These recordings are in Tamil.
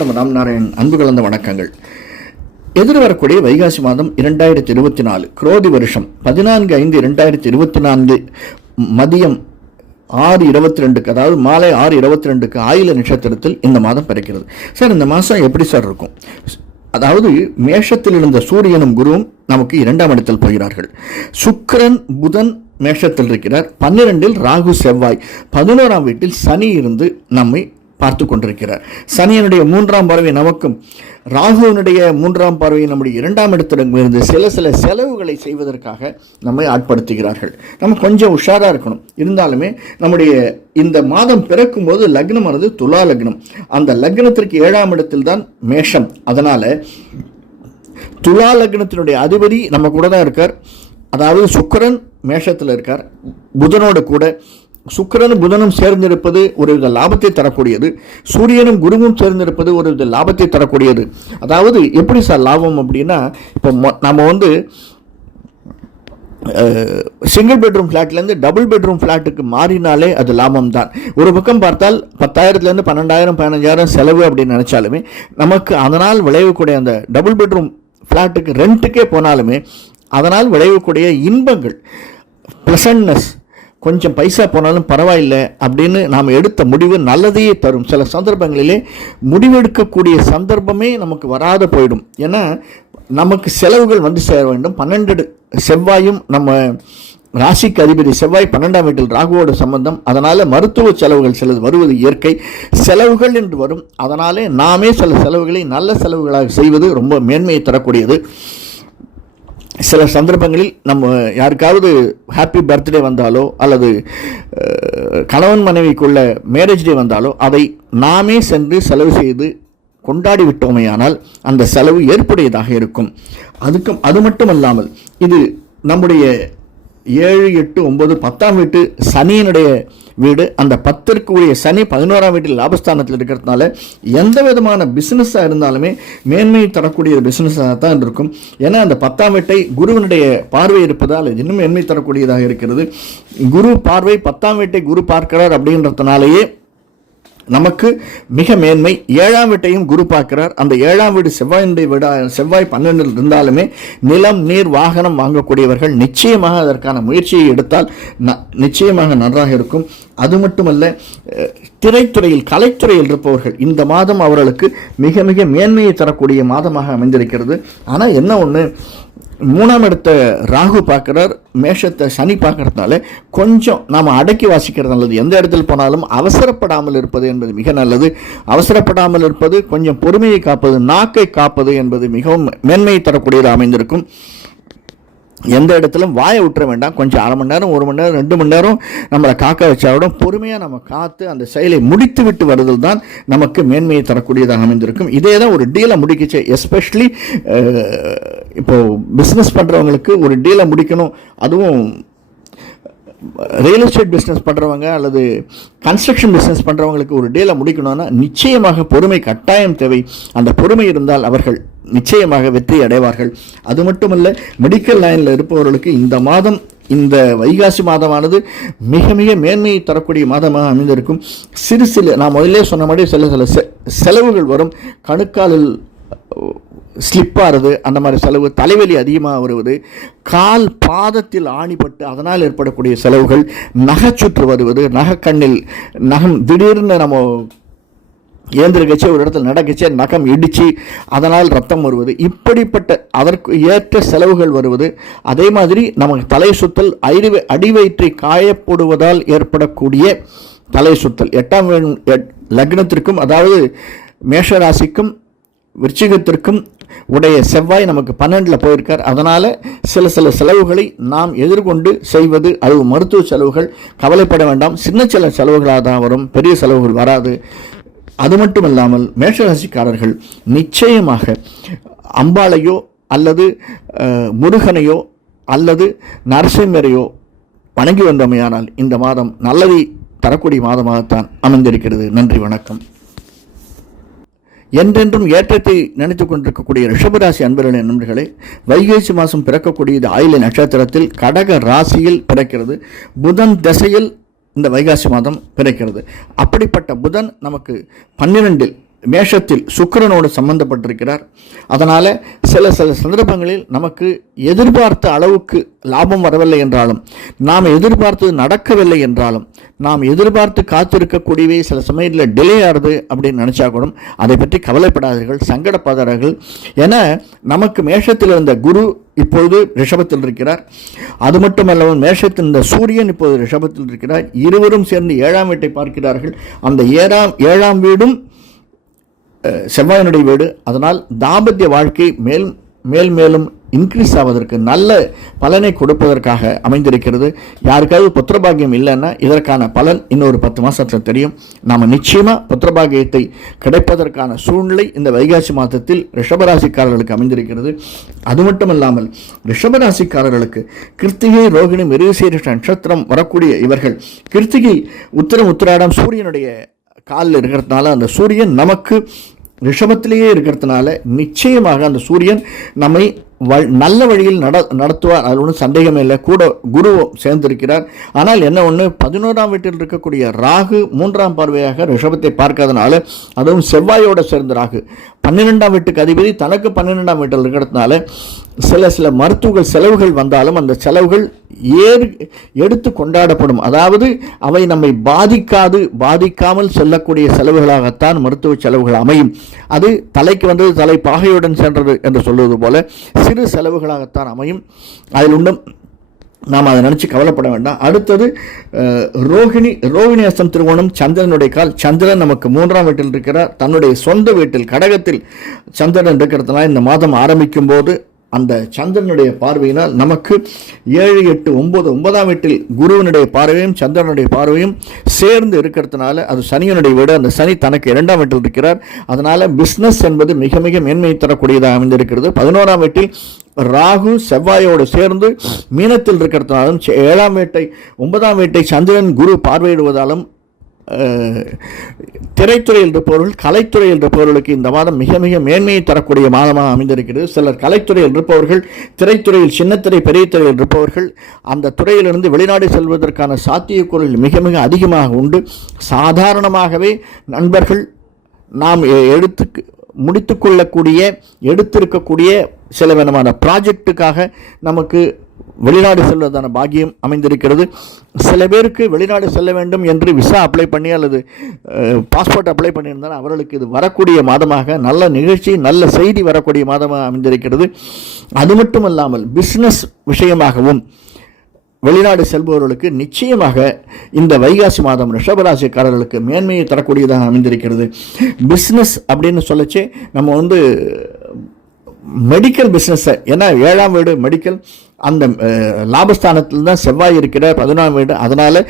நம்ம ராம் நாராயண் அன்பு கலந்த வணக்கங்கள். எதிர்வரக்கூடிய வைகாசி மாதம் இரண்டாயிரத்தி இருபத்தி நாலு குரோதி வருஷம் பதினான்கு ஐந்து இரண்டாயிரத்தி இருபத்தி நான்கு மதியம் ஆறு இருபத்தி ரெண்டுக்கு அதாவது மாலை ஆறு இருபத்தி ரெண்டுக்கு ஆயில நட்சத்திரத்தில் இந்த மாதம் பிறக்கிறது. சார் இந்த மாதம் எப்படி சார் இருக்கும்? அதாவது மேஷத்தில் இருந்த சூரியனும் குருவும் நமக்கு இரண்டாம் இடத்தில் போகிறார்கள். சுக்கரன் புதன் மேஷத்தில் இருக்கிறார். பன்னிரெண்டில் ராகு செவ்வாய். பதினோராம் வீட்டில் சனி இருந்து நம்மை பார்த்து கொண்டிருக்கிறார் சனியனுடைய மூன்றாம் பார்வை நமக்கும் ராகுவனுடைய மூன்றாம் பார்வை நம்முடைய இரண்டாம் இடத்திடம் இருந்து சில சில செலவுகளை செய்வதற்காக நம்மை ஆட்படுத்துகிறார்கள். நம்ம கொஞ்சம் உஷாராக இருக்கணும். இருந்தாலுமே நம்முடைய இந்த மாதம் பிறக்கும்போது லக்னமானது துலா லக்னம். அந்த லக்னத்திற்கு ஏழாம் இடத்தில் தான் மேஷம். அதனால் துலா லக்னத்தினுடைய அதிபதி நம்ம கூட தான் இருக்கார். அதாவது சுக்கரன் மேஷத்தில் இருக்கார். புதனோட கூட சுக்கிரனும் புதனும் சேர்ந்திருப்பது ஒரு வித லாபத்தை தரக்கூடியது. சூரியனும் குருவும் சேர்ந்திருப்பது ஒரு வித லாபத்தை தரக்கூடியது. அதாவது எப்படி சார் லாபம் அப்படின்னா இப்போ மொ- நம்ம வந்து சிங்கிள் பெட்ரூம் ஃப்ளாட்லேருந்து டபுள் பெட்ரூம் ஃப்ளாட்டுக்கு மாறினாலே அது லாபம் தான் ஒரு பக்கம் பார்த்தால் பத்தாயிரத்துலேருந்து பன்னெண்டாயிரம் பதினஞ்சாயிரம் செலவு அப்படின்னு நினச்சாலுமே நமக்கு அதனால் விளையக்கூடிய அந்த டபுள் பெட்ரூம் ஃப்ளாட்டுக்கு ரெண்ட்டுக்கே போனாலுமே அதனால் விளையக்கூடிய இன்பங்கள் ப்ளசன்னஸ் கொஞ்சம் பைசா போனாலும் பரவாயில்லை அப்படின்னு நாம் எடுத்த முடிவு நல்லதையே தரும். சில சந்தர்ப்பங்களிலே முடிவெடுக்கக்கூடிய சந்தர்ப்பமே நமக்கு வராத போயிடும். ஏன்னா நமக்கு செலவுகள் வந்து சேர வேண்டும். பன்னெண்டு செவ்வாயும் நம்ம ராசிக்கு அதிபதி செவ்வாய் பன்னெண்டாம் வீட்டில் ராகுவோட சம்பந்தம். அதனால் மருத்துவ செலவுகள் சிலது வருவது இயற்கை. செலவுகள் என்று வரும். அதனாலே நாமே சில செலவுகளை நல்ல செலவுகளாக செய்வது ரொம்ப மேன்மையை தரக்கூடியது. சில சந்தர்ப்பங்களில் நம்ம யாருக்காவது ஹாப்பி பர்த்டே வந்தாலோ அல்லது கணவன் மனைவிக்குள்ள மேரேஜ் டே வந்தாலோ அதை நாமே சென்று செலவு செய்து கொண்டாடி விட்டோமேயானால் அந்த செலவு ஏற்புடையதாக இருக்கும். அதுக்கும் அது மட்டும் அல்லாமல் இது நம்முடைய ஏழு எட்டு ஒன்பது பத்தாம் வீட்டு சனியினுடைய வீடு. அந்த பத்திற்கு உரிய சனி பதினோராம் வீட்டில் லாபஸ்தானத்தில் இருக்கிறதுனால எந்த விதமான பிஸ்னஸாக இருந்தாலுமே மேன்மை தரக்கூடிய பிஸ்னஸாக தான் இருக்கும். ஏன்னா அந்த பத்தாம் வீட்டை குருவினுடைய பார்வை இருப்பதால் இன்னும் மேன்மை தரக்கூடியதாக இருக்கிறது. குரு பார்வை பத்தாம் வீட்டை குரு பார்க்கிறார் அப்படின்றதுனாலேயே நமக்கு மிக மேன்மை. ஏழாம் வீட்டையும் குரு பார்க்கிறார். அந்த ஏழாம் வீடு செவ்வாயினுடைய வீடா செவ்வாய் பன்னெண்டில் இருந்தாலுமே நிலம் நீர் வாகனம் வாங்கக்கூடியவர்கள் நிச்சயமாக அதற்கான முயற்சியை எடுத்தால் ந- நிச்சயமாக நன்றாக இருக்கும். அது மட்டுமல்ல திரைத்துறையில் கலைத்துறையில் இருப்பவர்கள் இந்த மாதம் அவர்களுக்கு மிக மிக மேன்மையை தரக்கூடிய மாதமாக அமைந்திருக்கிறது. ஆனால் என்ன ஒன்று மூணாம் இடத்த ராகு பார்க்குறார் மேஷத்தை சனி பார்க்கறதுனால கொஞ்சம் நாம் அடக்கி வாசிக்கிறது நல்லது. எந்த இடத்தில் போனாலும் அவசரப்படாமல் இருப்பது என்பது மிக நல்லது. அவசரப்படாமல் இருப்பது கொஞ்சம் பொறுமையை காப்பது நாக்கை காப்பது என்பது மிகவும் மேன்மையை தரக்கூடியது அமைந்திருக்கும். எந்த இடத்துலையும் வாயை விட்டுற வேண்டாம். கொஞ்சம் அரை மணி நேரம் ஒரு மணி நேரம் ரெண்டு மணி நேரம் நம்மளை காக்க வச்சாவிட பொறுமையாக நம்ம காத்து அந்த செயலை முடித்து விட்டு வருதல் தான் நமக்கு மேன்மையை தரக்கூடியதாக அமைந்திருக்கும். இதே தான் ஒரு டீலை முடிக்கிச்சு எஸ்பெஷலி இப்போது பிஸ்னஸ் பண்ணுறவங்களுக்கு ஒரு டீலை முடிக்கணும். அதுவும் ரியல் எஸ்டேட் பிஸ்னஸ் பண்ணுறவங்க அல்லது கன்ஸ்ட்ரக்ஷன் பிஸ்னஸ் பண்ணுறவங்களுக்கு ஒரு டீலை முடிக்கணும்னா நிச்சயமாக பொறுமை கட்டாயம் தேவை. அந்த பொறுமை இருந்தால் அவர்கள் நிச்சயமாக வெற்றி அடைவார்கள். அது மட்டுமல்ல மெடிக்கல் லைனில் இருப்பவர்களுக்கு இந்த மாதம் இந்த வைகாசி மாதமானது மிக மிக மேன்மையை தரக்கூடிய மாதமாக அமைந்திருக்கும். சிறு சிறு நான் முதலே சொன்ன மாதிரி சில சில செ- செலவுகள் வரும். கணுக்காலில் ஸ்லிப் ஆகிறது அந்த மாதிரி செலவு தலைவலி அதிகமாக வருவது கால் பாதத்தில் ஆணிப்பட்டு அதனால் ஏற்படக்கூடிய செலவுகள் நகைச்சுற்று வருவது நகைக்கண்ணில் நகம் திடீர்னு நம்ம ஏந்திரகச்சே ஒரு இடத்துல நடக்கச்சே நகம் இடித்து அதனால் ரத்தம் வருவது இப்படிப்பட்ட அதற்கு ஏற்ற செலவுகள் வருவது அதே மாதிரி நமக்கு தலை சுத்தல் அடிவை அடிவயிற்றை காயப்படுவதால் ஏற்படக்கூடிய தலை சுத்தல். எட்டாம் எட்- லக்னத்திற்கும் அதாவது மேஷ ராசிக்கும் விருச்சிகத்திற்கும் உடைய செவ்வாய் நமக்கு பன்னெண்டில் போயிருக்கார். அதனால் சில சில செலவுகளை நாம் எதிர்கொண்டு செய்வது அது மருத்துவ செலவுகள் கவலைப்பட வேண்டாம். சின்ன சில செலவுகளாக தான் வரும். பெரிய செலவுகள் வராது. அது மட்டும் இல்லாமல் மேஷராசிக்காரர்கள் நிச்சயமாக அம்பாளையோ அல்லது முருகனையோ அல்லது நரசிம்மரையோ வணங்கி வந்தமையானால் இந்த மாதம் நல்லதை தரக்கூடிய மாதமாகத்தான் அமைந்திருக்கிறது. நன்றி வணக்கம். என்றென்றும் ஏற்றத்தை நினைத்து கொண்டிருக்கக்கூடிய ரிஷபராசி அன்பர்களே நண்பர்களே வைகாசி மாதம் பிறக்கக்கூடிய இது ஆயில நட்சத்திரத்தில் கடக ராசியில் பிறக்கிறது. புதன் திசையில் இந்த வைகாசி மாதம் பிறக்கிறது. அப்படிப்பட்ட புதன் நமக்கு பன்னிரெண்டில் மேஷத்தில் சுக்கிரனோடு சம்பந்தப்பட்டிருக்கிறார். அதனால் சில சில சந்தர்ப்பங்களில் நமக்கு எதிர்பார்த்த அளவுக்கு லாபம் வரவில்லை என்றாலும் நாம் எதிர்பார்த்தது நடக்கவில்லை என்றாலும் நாம் எதிர்பார்த்து காத்திருக்கக்கூடியவை சில சமயத்தில் டிலே ஆகுது அப்படின்னு நினச்சா கூட அதை பற்றி கவலைப்படாதீர்கள் சங்கடப்படாதீர்கள். என நமக்கு மேஷத்தில் இருந்த குரு இப்பொழுது ரிஷபத்தில் இருக்கிறார். அது மட்டுமல்லாமல் மேஷத்தில் இருந்த சூரியன் இப்போது ரிஷபத்தில் இருக்கிறார். இருவரும் சேர்ந்து ஏழாம் வீட்டை பார்க்கிறார்கள். அந்த ஏழாம் ஏழாம் வீடும் செவ்வாயினுடைய வீடு. அதனால் தாம்பத்திய வாழ்க்கை மேல் மேல் மேலும் இன்க்ரீஸ் ஆவதற்கு நல்ல பலனை கொடுப்பதற்காக அமைந்திருக்கிறது. யாருக்காவது புத்திரபாகியம் இல்லைன்னா இதற்கான பலன் இன்னொரு பத்து மாதத்தில் தெரியும். நாம் நிச்சயமாக புத்திரபாகியத்தை கிடைப்பதற்கான சூழ்நிலை இந்த வைகாசி மாதத்தில் ரிஷபராசிக்காரர்களுக்கு அமைந்திருக்கிறது. அது மட்டும் இல்லாமல் ரிஷபராசிக்காரர்களுக்கு கிருத்திகை ரோகிணி மிருகசீரிஷ நட்சத்திரம் வரக்கூடிய இவர்கள் கிருத்திகை உத்திரம் உத்திராடம் சூரியனுடைய காலில் இருக்கிறதுனால அந்த சூரியன் நமக்கு ரிஷபத்திலேயே இருக்கிறதுனால நிச்சயமாக அந்த சூரியன் நம்மை வ நல்ல வழியில் நட நடத்துவார். அதில் ஒன்றும் சந்தேகமே இல்லை. கூட குருவும் சேர்ந்திருக்கிறார். ஆனால் என்ன ஒன்று பதினோராம் வீட்டில் இருக்கக்கூடிய ராகு மூன்றாம் பார்வையாக ரிஷபத்தை பார்க்காதனால அதுவும் செவ்வாயோடு சேர்ந்த ராகு. பன்னிரெண்டாம் வீட்டுக்கு அதிபதி தனக்கு பன்னிரெண்டாம் வீட்டில் இருக்கிறதுனால சில சில மருத்துவங்கள் செலவுகள் வந்தாலும் அந்த செலவுகள் ஏறு எடுத்து கொண்டாடப்படும். அதாவது அவை நம்மை பாதிக்காது பாதிக்காமல் செல்லக்கூடிய செலவுகளாகத்தான் மருத்துவ செலவுகள் அமையும். அது தலைக்கு வந்தது தலை பாகையுடன் சென்றது என்று சொல்வது போல சிறு செலவுகளாகத்தான் அமையும். அதில் உண்டும் நாம் அதை நினச்சி கவலைப்பட வேண்டாம். அடுத்தது ரோஹிணி ரோகிணி அஸ்தம் திருவோணம் சந்திரனுடைய கால். சந்திரன் நமக்கு மூன்றாம் வீட்டில் இருக்கிறார். தன்னுடைய சொந்த வீட்டில் கடகத்தில் சந்திரன் இருக்கிறதுனால இந்த மாதம் ஆரம்பிக்கும் போது அந்த சந்திரனுடைய பார்வையினால் நமக்கு ஏழு எட்டு ஒன்பது ஒன்பதாம் வீட்டில் குருவனுடைய பார்வையும் சந்திரனுடைய பார்வையும் சேர்ந்து இருக்கிறதுனால அது சனியனுடைய வீடு. அந்த சனி தனக்கு இரண்டாம் வீட்டில் இருக்கிறார். அதனால் பிஸ்னஸ் என்பது மிக மிக மேன்மை தரக்கூடியதாக அமைந்திருக்கிறது. பதினோராம் வீட்டில் ராகு செவ்வாயோடு சேர்ந்து மீனத்தில் இருக்கிறதுனாலும் ஏழாம் வீட்டை ஒன்பதாம் வீட்டை சந்திரன் குரு பார்வையிடுவதாலும் அஹ், திரைத்துறையில் கலைத்துறை கலைத்துறையில் பொருளுக்கு இந்த மாதம் மிக மிக மேன்மையை தரக்கூடிய மாதமாக அமைந்திருக்கிறது. சிலர் கலைத்துறையில் இருப்பவர்கள் திரைத்துறையில் சின்னத்திரை பெரிய துறையில் இருப்பவர்கள் அந்த துறையிலிருந்து வெளிநாடு செல்வதற்கான சாத்தியக்கூறுகள் மிக மிக அதிகமாக உண்டு. சாதாரணமாகவே நண்பர்கள் நாம் எ- எடுத்து முடித்துக்கொள்ளக்கூடிய எடுத்திருக்கக்கூடிய சில விதமான ப்ராஜெக்ட்டுக்காக நமக்கு வெளிநாடு செல்வதான பாக்கியம் அமைந்திருக்கிறது. சில பேருக்கு வெளிநாடு செல்ல வேண்டும் என்று விசா அப்ளை பண்ணி அல்லது பாஸ்போர்ட் அப்ளை பண்ணியிருந்தால் அவர்களுக்கு இது வரக்கூடிய மாதமாக நல்ல நிகழ்ச்சி நல்ல செய்தி வரக்கூடிய மாதமாக அமைந்திருக்கிறது. அது மட்டுமல்லாமல் பிஸ்னஸ் விஷயமாகவும் வெளிநாடு செல்பவர்களுக்கு நிச்சயமாக இந்த வைகாசி மாதம் ரிஷபராசிக்காரர்களுக்கு மேன்மையை தரக்கூடியதாக அமைந்திருக்கிறது. பிஸ்னஸ் அப்படின்னு சொல்லச்சே நம்ம வந்து மெடிக்கல் பிஸ்னஸை ஏன்னா ஏழாம் வீடு மெடிக்கல் அந்த லாபஸ்தானத்தில் தான் செவ்வாய் இருக்கிற பதினாம் வீடு. அதனால்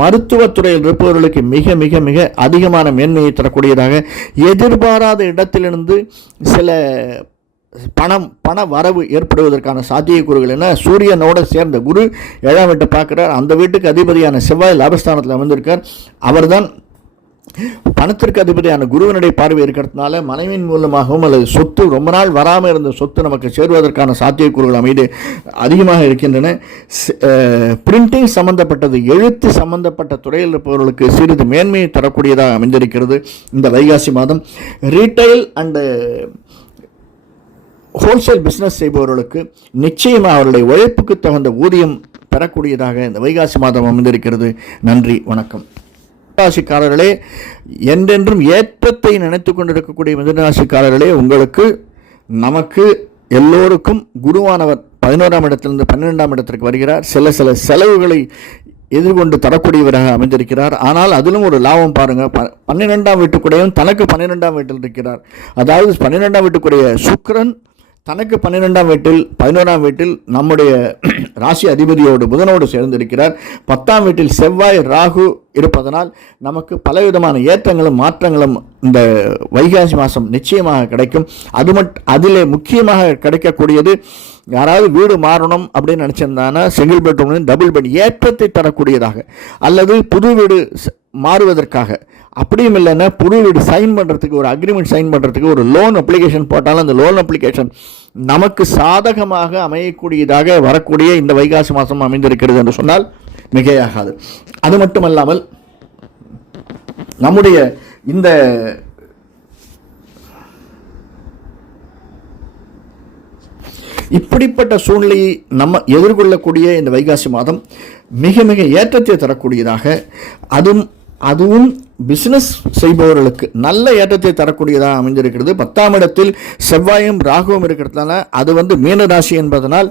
மருத்துவத்துறையில் இருப்பவர்களுக்கு மிக மிக மிக அதிகமான மேன்மையை தரக்கூடியதாக எதிர்பாராத இடத்திலிருந்து சில பணம் பண வரவு ஏற்படுவதற்கான சாத்தியக்கூறுகள் என்ன? சூரியனோட சேர்ந்த குரு ஏழாம் வீட்டை பார்க்குறார். அந்த வீட்டுக்கு அதிபதியான செவ்வாய் லாபஸ்தானத்தில் அமர்ந்திருக்கார். அவர்தான் பணத்திற்கு அதிபதியான குருவனுடைய பார்வை இருக்கிறதுனால மனைவியின் மூலமாகவும் அல்லது சொத்து ரொம்ப நாள் வராமல் இருந்த சொத்து நமக்கு சேருவதற்கான சாத்தியக்கூறுகள் அமைது அதிகமாக இருக்கின்றன. பிரிண்டிங் சம்பந்தப்பட்டது எழுத்து சம்பந்தப்பட்ட துறையில் இருப்பவர்களுக்கு சிறிது மேன்மையை தரக்கூடியதாக அமைந்திருக்கிறது இந்த வைகாசி மாதம். ரீட்டைல் அண்டு ஹோல்சேல் பிஸ்னஸ் செய்பவர்களுக்கு நிச்சயமாக அவருடைய உழைப்புக்கு தகுந்த ஊதியம் பெறக்கூடியதாக இந்த வைகாசி மாதம் அமைந்திருக்கிறது. நன்றி வணக்கம். மிதனராசிக்காரர்களே என்றென்றும் ஏற்றத்தை நினைத்து கொண்டிருக்கக்கூடிய மிதனராசிக்காரர்களே உங்களுக்கு நமக்கு எல்லோருக்கும் குருவானவர் பதினோராம் இடத்திலிருந்து பன்னிரெண்டாம் இடத்திற்கு வருகிறார். சில சில செலவுகளை எதிர்கொண்டு தரக்கூடியவராக அமைந்திருக்கிறார். ஆனால் அதிலும் ஒரு லாபம் பாருங்கள் ப பன்னிரெண்டாம் வீட்டுக்குடையும் தனக்கு பன்னிரெண்டாம் வீட்டில் இருக்கிறார். அதாவது பன்னிரெண்டாம் வீட்டுக்குடைய சுக்கரன் தனக்கு பன்னிரெண்டாம் வீட்டில் பதினோராம் வீட்டில் நம்முடைய ராசி அதிபதியோடு புதனோடு சேர்ந்திருக்கிறார். பத்தாம் வீட்டில் செவ்வாய் ராகு இருப்பதனால் நமக்கு பலவிதமான ஏற்றங்களும் மாற்றங்களும் இந்த வைகாசி மாதம் நிச்சயமாக கிடைக்கும். அது மட் அதிலே முக்கியமாக கிடைக்கக்கூடியது யாராவது வீடு மாறணும் அப்படின்னு நினச்சிருந்தாங்கன்னா சிங்கிள் பெட்ரூம் டபுள் பெட் ஏற்றத்தை தரக்கூடியதாக அல்லது புது வீடு மாறுவதற்காக அப்படியும் இல்லைன்னா புது வீடு சைன் பண்ணுறதுக்கு ஒரு அக்ரிமெண்ட் சைன் பண்ணுறதுக்கு ஒரு லோன் அப்ளிகேஷன் போட்டாலும் அந்த லோன் அப்ளிகேஷன் நமக்கு சாதகமாக அமையக்கூடியதாக வரக்கூடிய இந்த வைகாசி மாதம் அமைந்திருக்கிறது என்று சொன்னால் மிகையாகாது. அது மட்டுமல்லாமல் நம்முடைய இந்த இப்படிப்பட்ட சூழ்நிலையை நம்ம எதிர்கொள்ளக்கூடிய இந்த வைகாசி மாதம் மிக மிக ஏற்றத்தை தரக்கூடியதாக அதுவும் அதுவும் பிசினஸ் செய்பவர்களுக்கு நல்ல ஏற்றத்தை தரக்கூடியதாக அமைந்திருக்கிறது. பத்தாம் இடத்தில் செவ்வாயும் ராகுவும் இருக்கிறதுனால அது வந்து மீனராசி என்பதனால்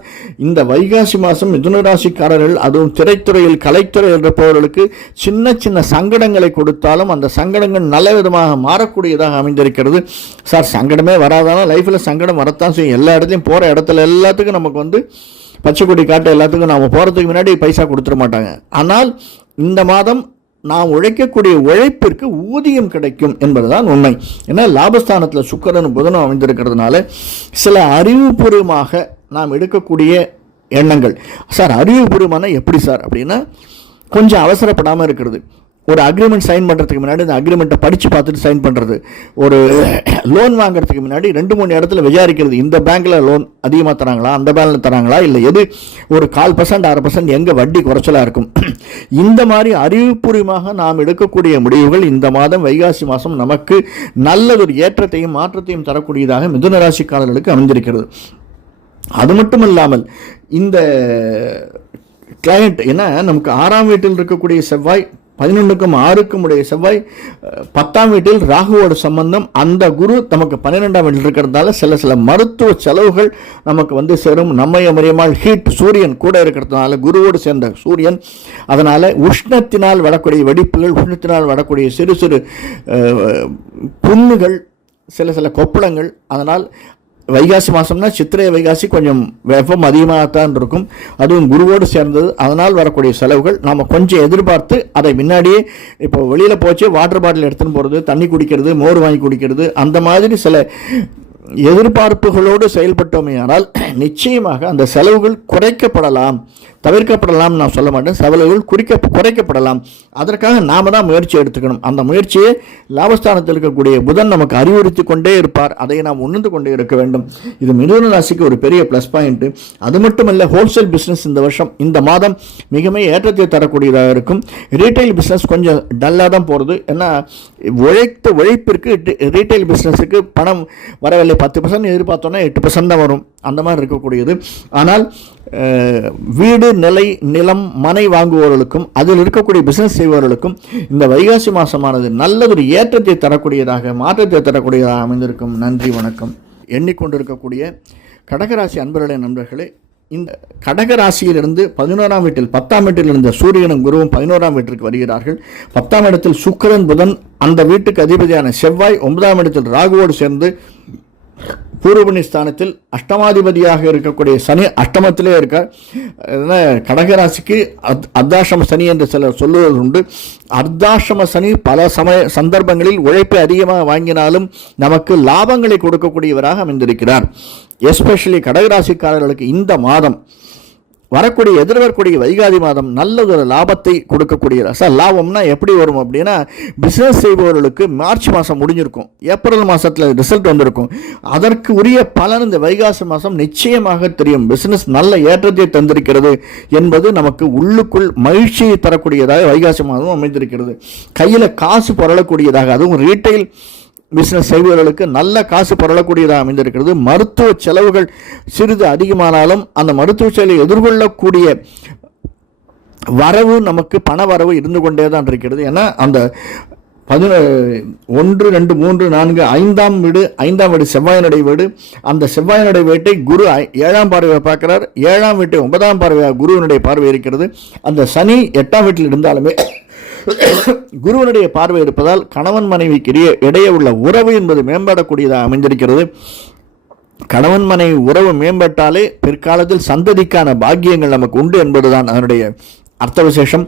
இந்த வைகாசி மாதம் மிதுன ராசிக்காரர்கள் அதுவும் திரைத்துறையில் கலைத்துறை இருப்பவர்களுக்கு சின்ன சின்ன சங்கடங்களை கொடுத்தாலும் அந்த சங்கடங்கள் நல்ல விதமாக மாறக்கூடியதாக அமைந்திருக்கிறது. சார் சங்கடமே வராதாலும் லைஃப்பில் சங்கடம் வரத்தான் செய்யும். எல்லா இடத்துலையும் போகிற இடத்துல எல்லாத்துக்கும் நமக்கு வந்து பச்சை கொடி காட்டு எல்லாத்துக்கும் நாம் போகிறதுக்கு முன்னாடி பைசா கொடுத்துட மாட்டாங்க. ஆனால் இந்த மாதம் நாம் உழைக்கக்கூடிய உழைப்பிற்கு ஊதியம் கிடைக்கும் என்பதுதான் உண்மை. ஏன்னா லாபஸ்தானத்தில் சுக்கரன் புதனும் அமைந்திருக்கிறதுனால சில அறிவுபூர்வமாக நாம் எடுக்கக்கூடிய எண்ணங்கள். சார் அறிவுபூர்வமான எப்படி சார்? அப்படின்னா கொஞ்சம் அவசரப்படாமல் இருக்கிறது. ஒரு அக்ரிமெண்ட் சைன் பண்ணுறதுக்கு முன்னாடி அந்த அக்ரிமெண்ட்டை படித்து பார்த்துட்டு சைன் பண்ணுறது ஒரு லோன் வாங்குறதுக்கு முன்னாடி ரெண்டு மூணு இடத்துல விசாரிக்கிறது. இந்த பேங்க்கில் லோன் அதிகமாக தராங்களா? அந்த பேங்கில் தராங்களா? இல்லை எது? ஒரு கால் பர்சன்ட் அரை பர்சன்ட் எங்கே வட்டி குறைச்சலாக இருக்கும்? இந்த மாதிரி அறிவுபூர்வமாக நாம் எடுக்கக்கூடிய முடிவுகள் இந்த மாதம் வைகாசி மாதம் நமக்கு நல்லதொரு ஏற்றத்தையும் மாற்றத்தையும் தரக்கூடியதாக மிதுன ராசிக்காரர்களுக்கு அமைந்திருக்கிறது. அது மட்டும் இல்லாமல் இந்த கிளையண்ட் ஏன்னா நமக்கு ஆறாம் வீட்டில் இருக்கக்கூடிய செவ்வாய் பதினொன்றுக்கும் ஆறுக்கும் உடைய செவ்வாய் பத்தாம் வீட்டில் ராகுவோட சம்பந்தம். அந்த குரு நமக்கு பன்னிரெண்டாம் வீட்டில் இருக்கிறதால சில சில மருத்துவ செலவுகள் நமக்கு வந்து சேரும். நம்மைய மரியமால் ஹீட் சூரியன் கூட இருக்கிறதுனால குருவோடு சேர்ந்த சூரியன். அதனால் உஷ்ணத்தினால் வரக்கூடிய வெடிப்புகள் உஷ்ணத்தினால் வரக்கூடிய சிறு சிறு புண்ணுகள் சில சில கொப்பளங்கள். அதனால் வைகாசி மாதம்னா சித்திரை வைகாசி கொஞ்சம் வெப்பம் அதிகமாகத்தான் இருக்கும். அதுவும் குருவோடு சேர்ந்தது. அதனால் வரக்கூடிய செலவுகள் நாம் கொஞ்சம் எதிர்பார்த்து அதை முன்னாடியே இப்போ வெளியில் போச்சு வாட்டர் பாட்டில் எடுத்துன்னு போகிறது தண்ணி குடிக்கிறது மோர் வாங்கி குடிக்கிறது அந்த மாதிரி சில எதிர்பார்ப்புகளோடு செயல்பட்டோமே ஆனால் நிச்சயமாக அந்த செலவுகள் குறைக்கப்படலாம். தவிர்க்கப்படலாம் நான் சொல்ல மாட்டேன். செலவுகள் குறிக்க குறைக்கப்படலாம். அதற்காக நாம் தான் முயற்சி எடுத்துக்கணும். அந்த முயற்சியை லாபஸ்தானத்தில் இருக்கக்கூடிய புதன் நமக்கு அறிவுறுத்தி கொண்டே இருப்பார். அதை நாம் உணர்ந்து கொண்டே இருக்க வேண்டும். இது மிதுன ராசிக்கு ஒரு பெரிய ப்ளஸ் பாயிண்ட் அது மட்டுமல்ல ஹோல்சேல் பிஸ்னஸ் இந்த வருஷம் இந்த மாதம் மிக ஏற்றத்தை தரக்கூடியதாக இருக்கும். ரீட்டைல் பிஸ்னஸ் கொஞ்சம் டல்லாக தான் போகிறது ஏன்னா உழைத்த உழைப்பிற்கு ரீட்டைல் பிஸ்னஸுக்கு பணம் வரவில்லை. பத்து பர்சன்ட் எதிர்பார்த்தோன்னா எட்டு பர்சன்ட் தான் வரும். அந்த மாதிரி இருக்கக்கூடியது. ஆனால் வீடு நிலை நிலம் மனை வாங்குபவர்களுக்கும் அதில் இருக்கக்கூடிய பிஸ்னஸ் செய்பவர்களுக்கும் இந்த வைகாசி மாதமானது நல்லதொரு ஏற்றத்தை தரக்கூடியதாக மாற்றத்தை தரக்கூடியதாக அமைந்திருக்கும். நன்றி வணக்கம். எண்ணிக்கொண்டிருக்கக்கூடிய கடகராசி அன்பர்களே நண்பர்களே இந்த கடகராசியிலிருந்து பதினோராம் வீட்டில் பத்தாம் வீட்டில் இருந்த சூரியனும் குருவும் பதினோராம் வீட்டிற்கு வருகிறார்கள். பத்தாம் இடத்தில் சுக்கிரன் புதன் அந்த வீட்டுக்கு அதிபதியான செவ்வாய் ஒன்பதாம் இடத்தில் ராகுவோடு சேர்ந்து பூர்வபுணி ஸ்தானத்தில் அஷ்டமாதிபதியாக இருக்கக்கூடிய சனி அஷ்டமத்திலே இருக்க கடகராசிக்கு அத் அர்த்தாசிரம சனி என்று சிலர் சொல்லுவது உண்டு அர்த்தாசிரம சனி பல சமய சந்தர்ப்பங்களில் உழைப்பை அதிகமாக வாங்கினாலும் நமக்கு லாபங்களை கொடுக்கக்கூடியவராக அமைந்திருக்கிறார். எஸ்பெஷலி கடகராசிக்காரர்களுக்கு இந்த மாதம் வரக்கூடிய எதிர்வரக்கூடிய வைகாதி மாதம் நல்ல ஒரு லாபத்தை கொடுக்கக்கூடிய சார் லாபம்னா எப்படி வரும் அப்படின்னா பிஸ்னஸ் செய்பவர்களுக்கு மார்ச் மாதம் முடிஞ்சிருக்கும். ஏப்ரல் மாதத்தில் ரிசல்ட் வந்திருக்கும். அதற்கு உரிய பலன் இந்த வைகாசி மாதம் நிச்சயமாக தெரியும். பிஸ்னஸ் நல்ல ஏற்றத்தை தந்திருக்கிறது என்பது நமக்கு உள்ளுக்குள் மகிழ்ச்சியை தரக்கூடியதாக வைகாசி மாதம் அமைந்திருக்கிறது. கையில் காசு புரளக்கூடியதாக அதுவும் ரீட்டைல் பிஸ்னஸ் செய்பவர்களுக்கு நல்ல காசு பரளக்கூடியதாக அமைந்திருக்கிறது. மருத்துவ செலவுகள் சிறிது அதிகமானாலும் அந்த மருத்துவ செலவை எதிர்கொள்ளக்கூடிய வரவு நமக்கு பண வரவு இருந்து கொண்டே தான் இருக்கிறது. ஏன்னா அந்த பதின ஒன்று ரெண்டு மூன்று நான்கு ஐந்தாம் வீடு ஐந்தாம் வீடு செவ்வாயினுடைய வீடு அந்த செவ்வாயினுடைய வீட்டை குரு ஐ- ஏழாம் பார்வையை பார்க்கிறார். ஏழாம் வீட்டை ஒன்பதாம் பார்வையாக குருவினுடைய பார்வை இருக்கிறது. அந்த சனி எட்டாம் வீட்டில் இருந்தாலுமே குருவனுடைய பார்வை இருப்பதால் கணவன் மனைவிக்கு இடையே இடையே உள்ள உறவு என்பது மேம்படக்கூடியதாக அமைந்திருக்கிறது. கணவன் மனைவி உறவு மேம்பட்டாலே பிற்காலத்தில் சந்ததிக்கான பாக்கியங்கள் நமக்கு உண்டு என்பதுதான் அதனுடைய அர்த்த விசேஷம்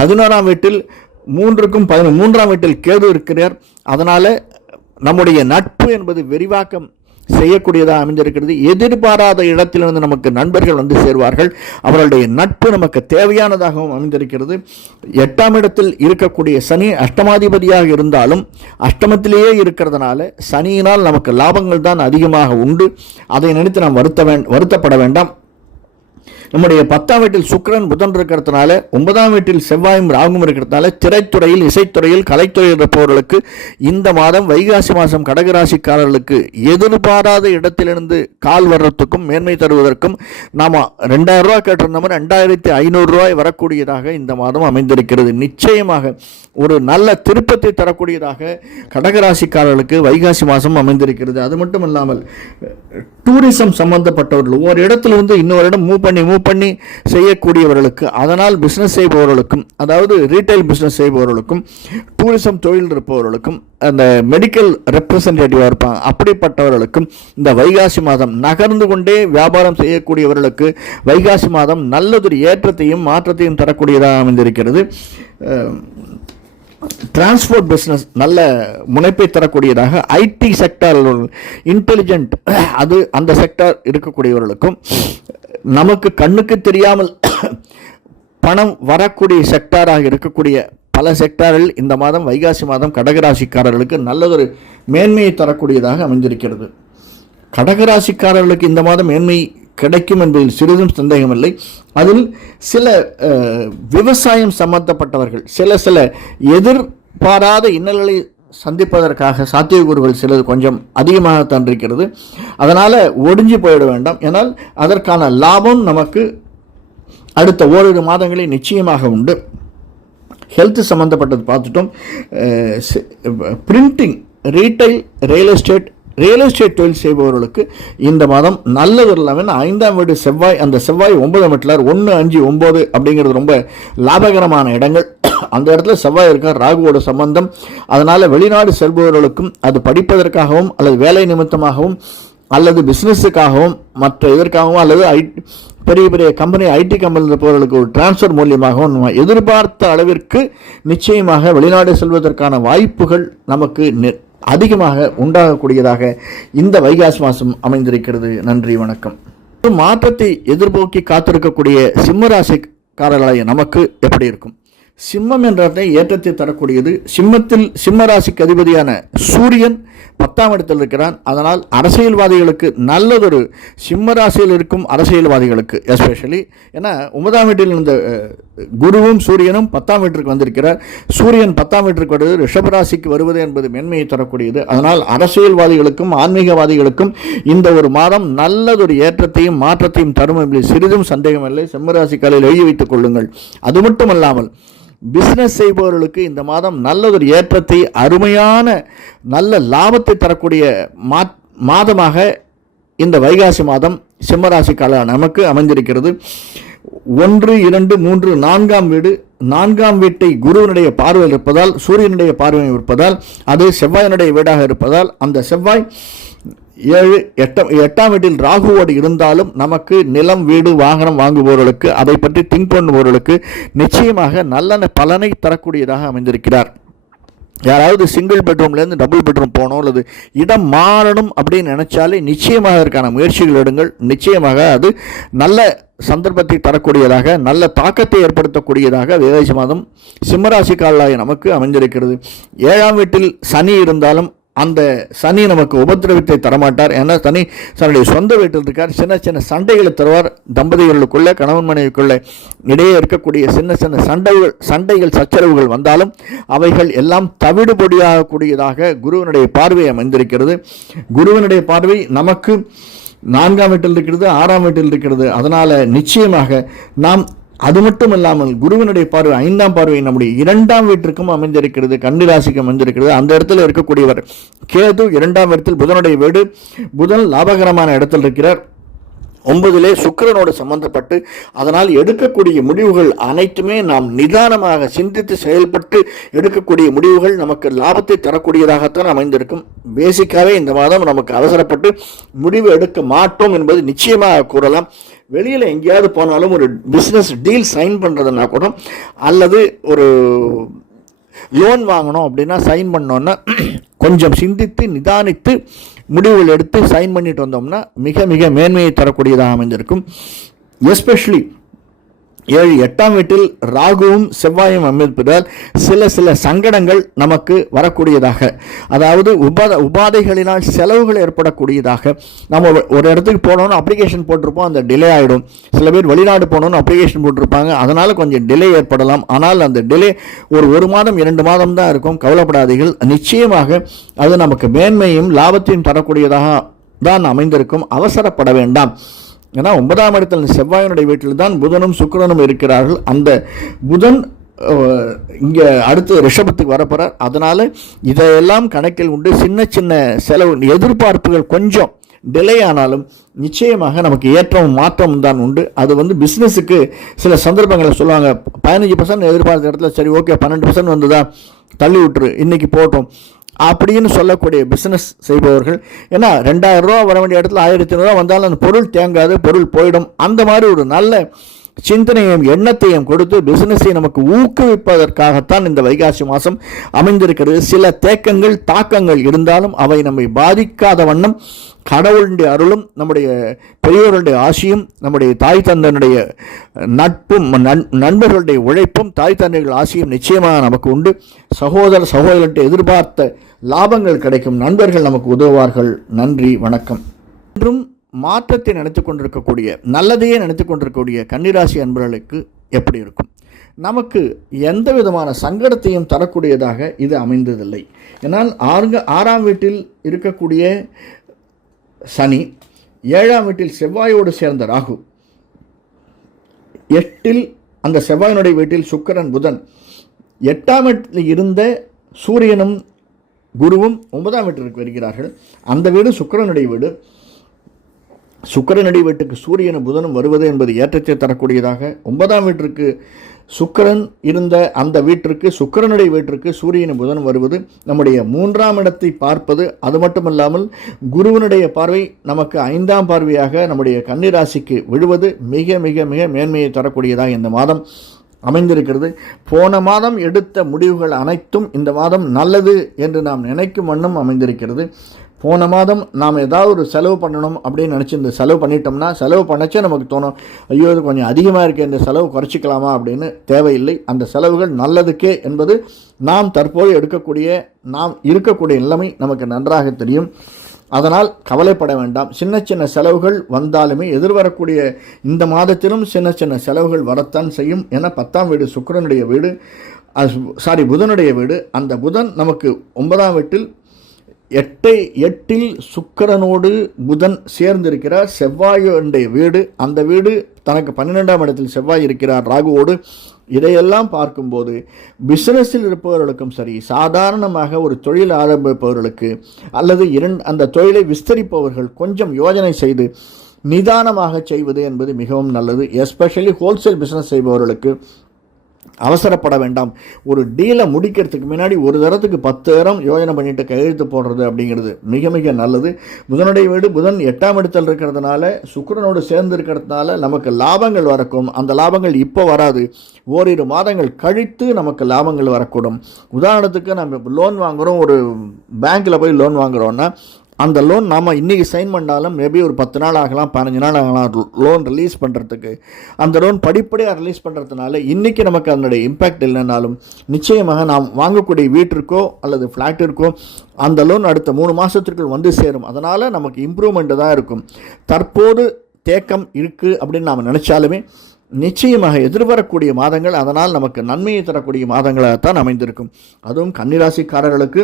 பதினோராம் வீட்டில் மூன்றுக்கும் பதினொ மூன்றாம் வீட்டில் கேது இருக்கிறார். அதனால் நம்முடைய நட்பு என்பது விரிவாக்கம் செய்யக்கூடியதாக அமைந்திருக்கிறது. எதிர்பாராத இடத்திலிருந்து நமக்கு நண்பர்கள் வந்து சேருவார்கள். அவர்களுடைய நட்பு நமக்கு தேவையானதாகவும் அமைந்திருக்கிறது. எட்டாம் இடத்தில் இருக்கக்கூடிய சனி அஷ்டமாதிபதியாக இருந்தாலும் அஷ்டமத்திலேயே இருக்கிறதுனால சனியினால் நமக்கு லாபங்கள் தான் அதிகமாக உண்டு. அதை நினைத்து நாம் வருத்த வேண் வருத்தப்பட வேண்டாம். நம்முடைய பத்தாம் வீட்டில் சுக்கரன் புதன் இருக்கிறதுனால ஒன்பதாம் வீட்டில் செவ்வாயும் ராகும் இருக்கிறதுனால திரைத்துறையில் இசைத்துறையில் கலைத்துறையில் இருப்பவர்களுக்கு இந்த மாதம் வைகாசி மாதம் கடகராசிக்காரர்களுக்கு எதிர்பாராத இடத்திலிருந்து கால் வர்றதுக்கும் மேன்மை தருவதற்கும் நாம் ரெண்டாயிரம் ரூபாய் கேட்டிருந்தோம் ரெண்டாயிரத்தி ஐநூறுரூவாய் வரக்கூடியதாக இந்த மாதம் அமைந்திருக்கிறது. நிச்சயமாக ஒரு நல்ல திருப்பத்தை தரக்கூடியதாக கடகராசிக்காரர்களுக்கு வைகாசி மாதம் அமைந்திருக்கிறது. அது மட்டும் இல்லாமல் டூரிசம் சம்பந்தப்பட்டவர்கள். ஒரு இடத்துல வந்து இன்னொரு இடம் மூவ் பண்ணி மூவ் பண்ணி செய்யக்கூடியவர்களுக்கு அதனால் பிஸ்னஸ் செய்பவர்களுக்கும் அதாவது ரீட்டைல் பிஸ்னஸ் செய்பவர்களுக்கும் டூரிசம் தொழில் இருப்பவர்களுக்கும் அந்த மெடிக்கல் ரெப்ரசன்டேட்டிவாக இருப்பாங்க. அப்படிப்பட்டவர்களுக்கும் இந்த வைகாசி மாதம் நகர்ந்து கொண்டே வியாபாரம் செய்யக்கூடியவர்களுக்கு வைகாசி மாதம் நல்லதொரு ஏற்றத்தையும் மாற்றத்தையும் தரக்கூடியதாக அமைந்திருக்கிறது. டிரான்ஸ்போர்ட் பிஸ்னஸ் நல்ல முனைப்பை தரக்கூடியதாக ஐடி செக்டார் இன்டெலிஜென்ட் அது அந்த செக்டார் இருக்கக்கூடியவர்களுக்கும் நமக்கு கண்ணுக்கு தெரியாமல் பணம் வரக்கூடிய செக்டாராக இருக்கக்கூடிய பல செக்டாரில் இந்த மாதம் வைகாசி மாதம் கடகராசிக்காரர்களுக்கு நல்லதொரு மேன்மையை தரக்கூடியதாக அமைந்திருக்கிறது. கடகராசிக்காரர்களுக்கு இந்த மாதம் மேன்மை கிடைக்கும் என்பதில் சிறிதும் சந்தேகமில்லை. அதில் சில விவசாயம் சம்பந்தப்பட்டவர்கள் சில சில எதிர்பாராத இன்னல்களை சந்திப்பதற்காக சாத்தியக்கூறுகள் சிலது கொஞ்சம் அதிகமாகத்தான் இருக்கிறது அதனால் ஒடிஞ்சு போயிட வேண்டாம். ஏனால் அதற்கான லாபம் நமக்கு அடுத்த ஓரிரு மாதங்களில் நிச்சயமாக உண்டு. ஹெல்த் சம்மந்தப்பட்டது பார்த்துட்டோம். Printing retail real estate real estate தொழில் செய்பவர்களுக்கு இந்த மாதம் நல்லது இல்லாமல் ஐந்தாம் வீடு செவ்வாய் அந்த செவ்வாய் ஒன்பதாம் வீட்டில் ஒன்று அஞ்சு ஒம்பது அப்படிங்கிறது ரொம்ப லாபகரமான இடங்கள். அந்த இடத்துல செவ்வாய் இருக்கார் ராகுவோட சம்பந்தம். அதனால் வெளிநாடு செல்பவர்களுக்கும் அது படிப்பதற்காகவும் அல்லது வேலை நிமித்தமாகவும் அல்லது பிஸ்னஸுக்காகவும் மற்ற இதற்காகவும் அல்லது ஐ பெரிய பெரிய கம்பெனி ஐடி கம்பெனியில் இருப்பவர்களுக்கு ஒரு டிரான்ஸ்ஃபர் மூலியமாகவும் நம்ம எதிர்பார்த்த அளவிற்கு நிச்சயமாக வெளிநாடு செல்வதற்கான வாய்ப்புகள் நமக்கு நெ- அதிகமாக உண்டாகக்கூடியதாக இந்த வைகாசி மாதம் அமைந்திருக்கிறது. நன்றி வணக்கம். ஒரு மாற்றத்தை எதிர்நோக்கி காத்திருக்கக்கூடிய சிம்மராசிக்காரர்களாய நமக்கு எப்படி இருக்கும்? சிம்மம் என்றதை ஏற்றத்தை தரக்கூடியது. சிம்மத்தில் சிம்மராசிக்கு அதிபதியான சூரியன் பத்தாம் இடத்தில் இருக்கிறான். அதனால் அரசியல்வாதிகளுக்கு நல்லதொரு சிம்ம ராசியில் இருக்கும் அரசியல்வாதிகளுக்கு எஸ்பெஷலி ஏன்னா ஒன்பதாம் வீட்டில் இருந்த குருவும் சூரியனும் பத்தாம் வீட்டிற்கு வந்திருக்கிறார். சூரியன் பத்தாம் வீட்டிற்கு வருவது ரிஷபராசிக்கு வருவது என்பது மென்மையை தரக்கூடியது. அதனால் அரசியல்வாதிகளுக்கும் ஆன்மீகவாதிகளுக்கும் இந்த ஒரு மாதம் நல்லதொரு ஏற்றத்தையும் மாற்றத்தையும் தரும் என்பதில் சிறிதும் சந்தேகமில்லை காலையில் எழுதி வைத்துக் கொள்ளுங்கள். அது மட்டுமல்லாமல் பிஸ்னஸ் செய்பவர்களுக்கு இந்த மாதம் நல்லதொரு ஏற்றத்தை அருமையான நல்ல லாபத்தை தரக்கூடிய மா மாதமாக இந்த வைகாசி மாதம் சிம்மராசி கால நமக்கு அமைந்திருக்கிறது. ஒன்று இரண்டு மூன்று நான்காம் வீடு நான்காம் வீட்டை குருவினுடைய பார்வையில் இருப்பதால் சூரியனுடைய பார்வையில் இருப்பதால் அது செவ்வாயினுடைய வீடாக இருப்பதால் அந்த செவ்வாய் ஏழு எட்டாம் எட்டாம் வீட்டில் ராகுவோடு இருந்தாலும் நமக்கு நிலம் வீடு வாகனம் வாங்குபவர்களுக்கு அதை பற்றி திங்க் பண்ணுபவர்களுக்கு நிச்சயமாக நல்ல பலனை தரக்கூடியதாக அமைந்திருக்கிறார். யாராவது சிங்கிள் பெட்ரூம்லேருந்து டபுள் பெட்ரூம் போகணும் அல்லது இடம் மாறணும் அப்படின்னு நினச்சாலே நிச்சயமாக அதற்கான முயற்சிகள் எடுங்கள். நிச்சயமாக அது நல்ல சந்தர்ப்பத்தை தரக்கூடியதாக நல்ல தாக்கத்தை ஏற்படுத்தக்கூடியதாக விவேசி மாதம் சிம்மராசிக்காரர்களாக நமக்கு அமைந்திருக்கிறது. ஏழாம் வீட்டில் சனி இருந்தாலும் அந்த சனி நமக்கு உபதிரவத்தை தரமாட்டார். ஏன்னா சனி தன்னுடைய சொந்த வீட்டில் இருக்கார். சின்ன சின்ன சண்டைகளை தருவார். தம்பதிகளுக்குள்ளே கணவன் மனைவிக்குள்ளே இடையே இருக்கக்கூடிய சின்ன சின்ன சண்டைகள் சண்டைகள் சச்சரவுகள் வந்தாலும் அவைகள் எல்லாம் தவிடுபொடியாகக்கூடியதாக குருவினுடைய பார்வை அமைந்திருக்கிறது. குருவினுடைய பார்வை நமக்கு நான்காம் வீட்டில் இருக்கிறது ஆறாம் வீட்டில் இருக்கிறது. அதனால் நிச்சயமாக நாம் அது மட்டும் இல்லாமல் குருவினுடைய பார்வை ஐந்தாம் பார்வை நம்முடைய இரண்டாம் வீட்டிற்கும் அமைந்திருக்கிறது கன்னிராசிக்கு அமைந்திருக்கிறது. அந்த இடத்துல இருக்கக்கூடியவர் கேது இரண்டாம் இடத்தில் புதனுடைய வீடு. புதன் லாபகரமான இடத்தில் இருக்கிறார். ஒன்பதிலே சுக்கிரனோடு சம்பந்தப்பட்டு அதனால் எடுக்கக்கூடிய முடிவுகள் அனைத்துமே நாம் நிதானமாக சிந்தித்து செயல்பட்டு எடுக்கக்கூடிய முடிவுகள் நமக்கு லாபத்தை தரக்கூடியதாகத்தான் அமைந்திருக்கும். பேசிக்காகவே இந்த மாதம் நமக்கு அவசரப்பட்டு முடிவு எடுக்க மாட்டோம் என்பது நிச்சயமாக கூறலாம். வெளியில் எங்கேயாவது போனாலும் ஒரு பிஸ்னஸ் டீல் சைன் பண்ணுறதுனா கூட அல்லது ஒரு லோன் வாங்கணும் அப்படின்னா சைன் பண்ணோன்னா கொஞ்சம் சிந்தித்து நிதானித்து முடிவுகள் எடுத்து சைன் பண்ணிட்டு வந்தோம்னா மிக மிக மேன்மையை தரக்கூடியதாக அமைந்திருக்கும். எஸ்பெஷலி ஏழு எட்டாம் வீட்டில் ராகுவும் செவ்வாயும் அமைப்பதால் சில சில சங்கடங்கள் நமக்கு வரக்கூடியதாக. அதாவது உபாத உபாதைகளினால் செலவுகள் ஏற்படக்கூடியதாக. நம்ம ஒரு- இடத்துக்கு போனோம்னு அப்ளிகேஷன் போட்டிருப்போம் அந்த டிலே ஆகிடும் சில பேர் வெளிநாடு போகணும்னு அப்ளிகேஷன் போட்டிருப்பாங்க அதனால் கொஞ்சம் டிலே ஏற்படலாம். ஆனால் அந்த டிலே ஒரு ஒரு மாதம் இரண்டு மாதம் தான் இருக்கும். கவலைப்படாதீர்கள். நிச்சயமாக அது நமக்கு மேன்மையும் லாபத்தையும் தரக்கூடியதாக தான் அமைந்திருக்கும். அவசரப்பட வேண்டாம். ஏன்னா ஒன்பதாம் இடத்தில் செவ்வாயினுடைய வீட்டில் தான் புதனும் சுக்கரனும் இருக்கிறார்கள். அந்த புதன் இங்கே அடுத்து ரிஷபத்துக்கு வரப்போகிறார் அதனால் இதையெல்லாம் கணக்கில் உண்டு. சின்ன சின்ன செலவு எதிர்பார்ப்புகள் கொஞ்சம் டிலே ஆனாலும் நிச்சயமாக நமக்கு ஏற்றமும் மாற்றமும் தான் உண்டு. அது வந்து பிஸ்னஸுக்கு சில சந்தர்ப்பங்களில் சொல்லுவாங்க பதினஞ்சு பர்சன்ட் எதிர்பார்த்த இடத்துல சரி ஓகே பன்னெண்டு பர்சன்ட் வந்துதான் தள்ளி விட்டுரு இன்றைக்கி போட்டோம். அப்படின்னு சொல்லக்கூடிய பிஸ்னஸ் செய்பவர்கள். ஏன்னா ரெண்டாயிரம் ரூபா வர வேண்டிய இடத்துல ஆயிரத்தி ஐநூறுரூவா வந்தாலும் அந்த பொருள் தேங்காது பொருள் போயிடும். அந்த மாதிரி ஒரு நல்ல சிந்தனையும் எண்ணத்தையும் கொடுத்து பிசினஸை நமக்கு ஊக்குவிப்பதற்காகத்தான் இந்த வைகாசி மாதம் அமைந்திருக்கிறது. சில தேக்கங்கள் தாக்கங்கள் இருந்தாலும் அவை நம்மை பாதிக்காத வண்ணம் கடவுளுடைய அருளும் நம்முடைய பெரியோருடைய ஆசியும் நம்முடைய தாய் தந்தனுடைய நட்பும் நண்பர்களுடைய உழைப்பும் தாய் தந்தைகள் ஆசியும் நிச்சயமாக நமக்கு உண்டு. சகோதர சகோதரர்கிட்ட எதிர்பார்த்த லாபங்கள் கிடைக்கும். நண்பர்கள் நமக்கு உதவுவார்கள். நன்றி வணக்கம். இன்றும் மாற்றத்தை நினைத்து கொண்டிருக்கக்கூடிய நல்லதையே நினைத்து கொண்டிருக்கக்கூடிய கன்னிராசி அன்பர்களுக்கு எப்படி இருக்கும்? நமக்கு எந்த விதமான சங்கடத்தையும் தரக்கூடியதாக இது அமைந்ததில்லை. ஏன்னால் ஆறுங்க ஆறாம் வீட்டில் இருக்கக்கூடிய சனி ஏழாம் வீட்டில் செவ்வாயோடு சேர்ந்த ராகு. எட்டில் அந்த செவ்வாயினுடைய வீட்டில் சுக்கரன் புதன். எட்டாம் வீட்டில் இருந்த சூரியனும் குருவும் ஒன்பதாம் வீட்டிற்கு வருகிறார்கள். அந்த வீடு சுக்கரனுடைய வீடு. சுக்கரனுடைய வீட்டுக்கு சூரியனும் புதனும் வருவது என்பது ஏற்றத்தை தரக்கூடியதாக. ஒன்பதாம் வீட்டிற்கு சுக்கிரன் இருந்த அந்த வீட்டிற்கு சுக்கிரனுடைய வீட்டிற்கு சூரியனும் புதனும் வருவது நம்முடைய மூன்றாம் இடத்தை பார்ப்பது. அது மட்டுமல்லாமல் குருவனுடைய பார்வை நமக்கு ஐந்தாம் பார்வையாக நம்முடைய கன்னிராசிக்கு விழுவது மிக மிக மிக மேன்மையை தரக்கூடியதாக இந்த மாதம். அமைந்திருக்கிறது. போன மாதம் எடுத்த முடிவுகள் அனைத்தும் இந்த மாதம் நல்லது என்று நாம் நினைக்கும் வண்ணம் அமைந்திருக்கிறது. போன மாதம் நாம் ஏதாவது ஒரு செலவு பண்ணணும் அப்படின்னு நினச்சி இந்த செலவு பண்ணிட்டோம்னா செலவு பண்ணச்சே நமக்கு தோணும். ஐயோ இது கொஞ்சம் அதிகமாக இருக்கே இந்த செலவு குறைச்சிக்கலாமா அப்படின்னு தேவையில்லை. அந்த செலவுகள் நல்லதுக்கே என்பது நாம் தற்போது எடுக்கக்கூடிய நாம் இருக்கக்கூடிய நிலைமை நமக்கு நன்றாக தெரியும். அதனால் கவலைப்பட வேண்டாம். சின்ன சின்ன செலவுகள் வந்தாலுமே எதிர்வரக்கூடிய இந்த மாதத்திலும் சின்ன சின்ன செலவுகள் வரத்தான் செய்யும். என பத்தாம் வீடு சுக்கிரனுடைய வீடு சாரி புதனுடைய வீடு. அந்த புதன் நமக்கு ஒன்பதாம் வீட்டில் எட்டை எட்டில் சுக்கரனோடு புதன் சேர்ந்திருக்கிறார். செவ்வாயுடைய வீடு. அந்த வீடு தனக்கு பன்னிரெண்டாம் இடத்தில் செவ்வாய் இருக்கிறார் ராகுவோடு. இதையெல்லாம் பார்க்கும்போது பிஸ்னஸில் இருப்பவர்களுக்கும் சரி சாதாரணமாக ஒரு தொழில் ஆரம்பிப்பவர்களுக்கு அல்லது இரண்டு அந்த தொழிலை விஸ்தரிப்பவர்கள் கொஞ்சம் யோஜனை செய்து நிதானமாக செய்வது என்பது மிகவும் நல்லது. எஸ்பெஷலி ஹோல்சேல் பிஸ்னஸ் செய்பவர்களுக்கு அவசரப்பட வேண்டாம். ஒரு டீலை முடிக்கிறதுக்கு முன்னாடி ஒரு தரத்துக்கு பத்து தரம் யோஜனை பண்ணிட்டு கையெழுத்து போடுறது அப்படிங்கிறது மிக மிக நல்லது. புதனுடைய வீடு புதன் எட்டாம் இடத்தில் இருக்கிறதுனால சுக்கரனோடு சேர்ந்து இருக்கிறதுனால நமக்கு லாபங்கள் வரக்கும் அந்த லாபங்கள் இப்போ வராது. ஓரிரு மாதங்கள் கழித்து நமக்கு லாபங்கள் வரக்கூடும். உதாரணத்துக்கு நம்ம லோன் வாங்குகிறோம் ஒரு பேங்க்கில் போய் லோன் வாங்குகிறோன்னா அந்த லோன் நாம் இன்றைக்கி சைன் பண்ணாலும் மேபி ஒரு பத்து நாள் ஆகலாம் பதினஞ்சு நாள் ஆகலாம். லோன் ரிலீஸ் பண்ணுறதுக்கு அந்த லோன் படிப்படியாக ரிலீஸ் பண்ணுறதுனால இன்றைக்கி நமக்கு அதனுடைய இம்பேக்ட் இல்லைனாலும் நிச்சயமாக நாம் வாங்கக்கூடிய வீட்டிற்கோ அல்லது ஃப்ளாட்டிற்கோ அந்த லோன் அடுத்த மூணு மாதத்திற்குள் வந்து சேரும். அதனால் நமக்கு இம்ப்ரூவ்மெண்ட்டு தான் இருக்கும். தற்போது தேக்கம் இருக்குது அப்படின்னு நாம் நினச்சாலுமே நிச்சயமாக எதிர்வரக்கூடிய மாதங்கள் அதனால் நமக்கு நன்மையை தரக்கூடிய மாதங்களாகத்தான் அமைந்திருக்கும். அதுவும் கன்னிராசிக்காரர்களுக்கு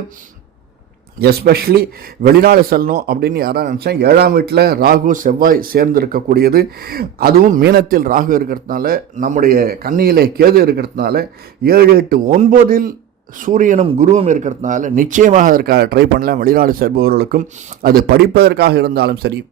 எஸ்பெஷலி வெளிநாடு செல்லணும் அப்படின்னு யாராவது நினச்சேன் ஏழாம் வீட்டில் ராகு செவ்வாய் சேர்ந்து இருக்கக்கூடியது அதுவும் மீனத்தில் ராகு இருக்கிறதுனால நம்முடைய கண்ணியிலே கேது இருக்கிறதுனால ஏழு எட்டு ஒன்பதில் சூரியனும் குருவும் இருக்கிறதுனால நிச்சயமாக அதற்காக ட்ரை பண்ணலாம். வெளிநாடு செல்பவர்களுக்கும் அது படிப்பதற்காக இருந்தாலும் சரி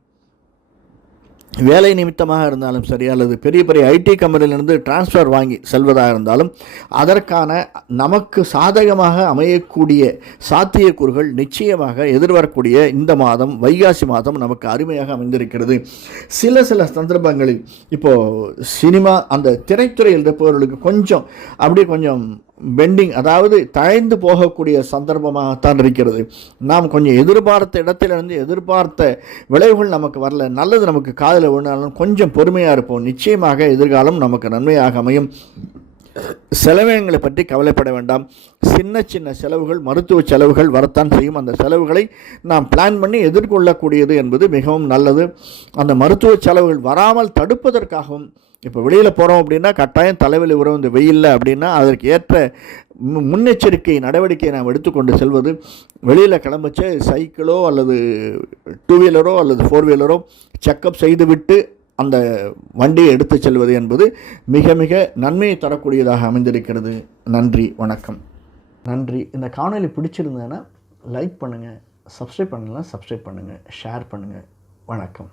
வேலை நிமித்தமாக இருந்தாலும் சரி அல்லது பெரிய பெரிய ஐடி கம்பெனியிலிருந்து டிரான்ஸ்ஃபர் வாங்கி செல்வதாக இருந்தாலும் அதற்கான நமக்கு சாதகமாக அமையக்கூடிய சாத்தியக்கூறுகள் நிச்சயமாக எதிர்வரக்கூடிய இந்த மாதம் வைகாசி மாதம் நமக்கு அருமையாக அமைந்திருக்கிறது. சில சில சந்தர்ப்பங்களில் இப்போது சினிமா அந்த திரைத்துறையில் இருப்பவர்களுக்கு கொஞ்சம் அப்படியே கொஞ்சம் பெண்டிங் அதாவது தழைந்து போகக்கூடிய சந்தர்ப்பமாகத்தான் இருக்கிறது. நாம் கொஞ்சம் எதிர்பார்த்த இடத்திலிருந்து எதிர்பார்த்த விளைவுகள் நமக்கு வரல. நல்லது நமக்கு காதில் விழுந்தாலும் கொஞ்சம் பொறுமையாக இருப்போம். நிச்சயமாக எதிர்காலம் நமக்கு நன்மையாக அமையும். செலவினங்களை பற்றி கவலைப்பட வேண்டாம். சின்ன சின்ன செலவுகள் மருத்துவ செலவுகள் வரத்தான் செய்யும். அந்த செலவுகளை நாம் பிளான் பண்ணி எதிர்கொள்ளக்கூடியது என்பது மிகவும் நல்லது. அந்த மருத்துவ செலவுகள் வராமல் தடுப்பதற்காகவும் இப்போ வெளியில் போகிறோம் அப்படின்னா கட்டாயம் தலைவலி உறவு இந்த வெயிலில் அப்படின்னா அதற்கு ஏற்ற முன்னெச்சரிக்கை நடவடிக்கையை நாம் எடுத்துக்கொண்டு செல்வது. வெளியில் கிளம்பிச்ச சைக்கிளோ அல்லது டூ வீலரோ அல்லது ஃபோர் வீலரோ செக்கப் செய்துவிட்டு அந்த வண்டியை எடுத்து செல்வது என்பது மிக மிக நன்மையை தரக்கூடியதாக அமைந்திருக்கிறது. நன்றி வணக்கம். நன்றி. இந்த காணொளி பிடிச்சிருந்ததுன்னா லைக் பண்ணுங்கள் சப்ஸ்கிரைப் பண்ணலாம் சப்ஸ்கிரைப் பண்ணுங்கள் ஷேர் பண்ணுங்கள் வணக்கம்.